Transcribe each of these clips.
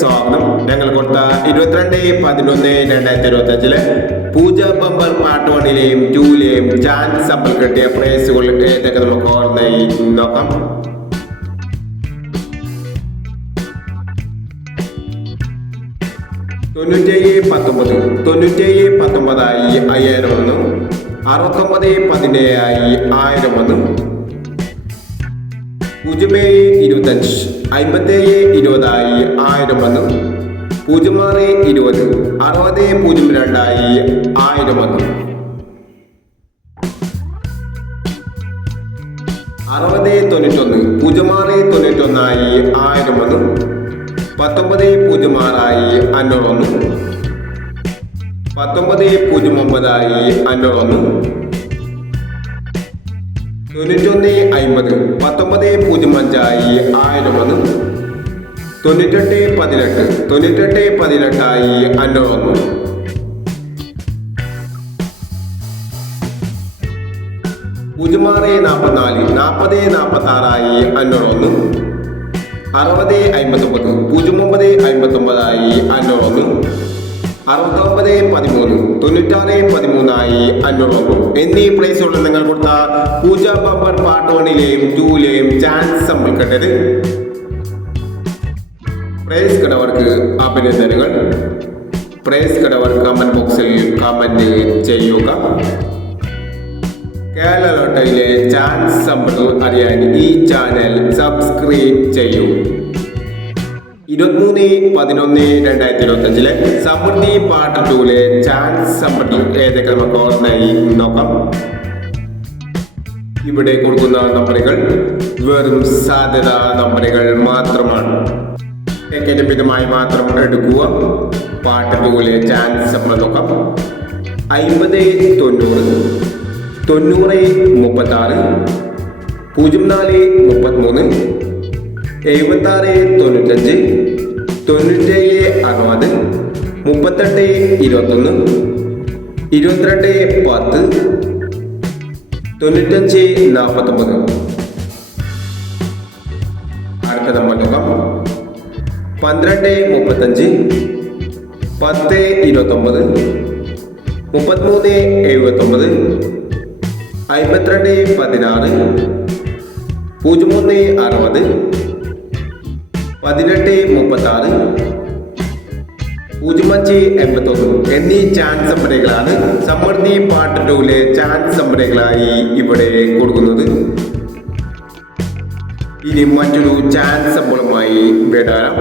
സ്വാഗതം. ഞങ്ങൾ കൊടുത്ത ഇരുപത്തിരണ്ട് പതിനൊന്ന് രണ്ടായിരത്തി ഇരുപത്തി അഞ്ചിൽ പൂജ ബമ്പർ പാർട്ട് വണ്ണിലെയും ടൂലെയും ചാൻസ് അപ്പിൾ കിട്ടിയ പ്രൈസുകൾ ഏതൊക്കെ നമുക്ക് ഓർമ്മ നോക്കാം. തൊണ്ണൂറ്റേഴ് പത്തൊമ്പത് തൊണ്ണൂറ്റേഴ് പത്തൊമ്പതായി അയ്യായിരം വന്നു. അറുപത്തൊമ്പത് പതിനേഴായി ആയിരം ഒന്ന് പൂജ്യം ഏഴ് ഇരുപത്തഞ്ച് അമ്പത്തേഴ് ഇരുപതായി ആയിരം ഒന്ന് പൂജ്യം ആറ് ഇരുപത് അറുപത് പൂജ്യം രണ്ടായി ആയിരം ഒന്ന് അറുപത് തൊണ്ണൂറ്റൊന്ന് പൂജ്യം ആറ് തൊണ്ണൂറ്റൊന്നായി ആയിരം ഒന്ന് പത്തൊമ്പത് പൂജ്യം ആറായി അഞ്ഞൂറൊന്ന് പത്തൊമ്പത് പൂജ്യം ഒമ്പതായി അഞ്ഞൂറൊന്ന് തൊണ്ണൂറ്റൊന്ന് അയിമ്പത് പത്തൊമ്പത് പൂജ്യം അഞ്ചായി ആയിരം ഒന്ന്. തൊണ്ണൂറ്റെട്ട് പതിനെട്ട് തൊണ്ണൂറ്റെട്ട് പതിനെട്ടായി അഞ്ഞൂറൊന്ന് പൂജ്യം ആറ് നാൽപ്പത്തിനാല് നാൽപ്പത് നാൽപ്പത്തി ആറായി അഞ്ഞൂറൊന്ന് അറുപത് അമ്പത്തൊമ്പത് പൂജ്യം ഒമ്പത് അമ്പത്തൊമ്പതായി അഞ്ഞൂറൊന്ന് അറുപത്തൊമ്പത് പതിമൂന്ന് തൊണ്ണൂറ്റാറ് പതിമൂന്നായി അഞ്ഞൂറ് എന്നീ പ്ലേസുകളിൽ നിങ്ങൾ കൊടുത്ത പൂജ ബമ്പർ പാർട്ട് വണ്ണിലെയും ടൂലെയും ചാൻസ് സമ്മതിക്കട്ടത് പ്രൈസ് കടവർക്ക് അഭിനന്ദനങ്ങൾ. പ്രൈസ് കടവർ കമന്റ് ബോക്സിൽ കമന്റ് ചെയ്യുക. കേരള ലോട്ടറിയിലെ ചാൻസ് സമ്പത്ത് അറിയാൻ ഈ ചാനൽ സബ്സ്ക്രൈബ് ചെയ്യൂ. ഇരുപത്തിമൂന്ന് പതിനൊന്ന് രണ്ടായിരത്തി ഇരുപത്തി അഞ്ചിലെ സമൃദ്ധി പാർട്ട് ടൂലെ ചാൻസ് സമൃദ്ധി ഏതൊക്കെ നമുക്ക് ഓർമ്മയായി? നോക്കാം. ഇവിടെ കൊടുക്കുന്ന നമ്പറുകൾ വെറും സാധ്യത നമ്പറുകൾ മാത്രമാണ്. അക്കാഡമികമായി മാത്രം എടുക്കുക. പാട്ട് ടൂലെ ചാൻസ് നമ്മൾ നോക്കാം. അയിമ്പത് തൊണ്ണൂറ് തൊണ്ണൂറ് മുപ്പത്തി ആറ് പൂജ്യം നാല് മുപ്പത്തിമൂന്ന് എഴുപത്താറ് തൊണ്ണൂറ്റഞ്ച് തൊണ്ണൂറ്റേഴ് അറുപത് മുപ്പത്തെട്ട് ഇരുപത്തൊന്ന് ഇരുപത്തിരണ്ട് പത്ത് തൊണ്ണൂറ്റഞ്ച് നാൽപ്പത്തൊമ്പത്. അടുത്ത നമ്പർ നോക്കാം. പന്ത്രണ്ട് മുപ്പത്തഞ്ച് പത്ത് ഇരുപത്തൊമ്പത് മുപ്പത്തിമൂന്ന് എഴുപത്തൊമ്പത് അമ്പത്തിരണ്ട് പതിനാറ് പൂജ്യം ഒന്ന് അറുപത് പതിനെട്ട് മുപ്പത്തി ആറ് പൂജ്യം അഞ്ച് എൺപത്തൊന്ന് എന്നീ ചാൻസ് നമ്പറുകളാണ് സമൃദ്ധി പാർട്ട് ടൂലെ ചാൻസ് നമ്പറുകളായി ഇവിടെ കൊടുക്കുന്നത്. ഇനി മറ്റൊരു ചാൻസ് നമ്പറുമായി വിടാം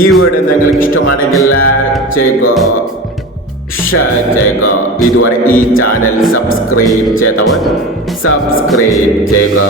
ഈ വീട് നിങ്ങൾക്ക് ഇഷ്ടമാണെങ്കിൽ ഇതുവരെ ഈ ചാനൽ സബ്സ്ക്രൈബ് ചെയ്തവർ സബ്സ്ക്രൈബ് ചെയ്യുക.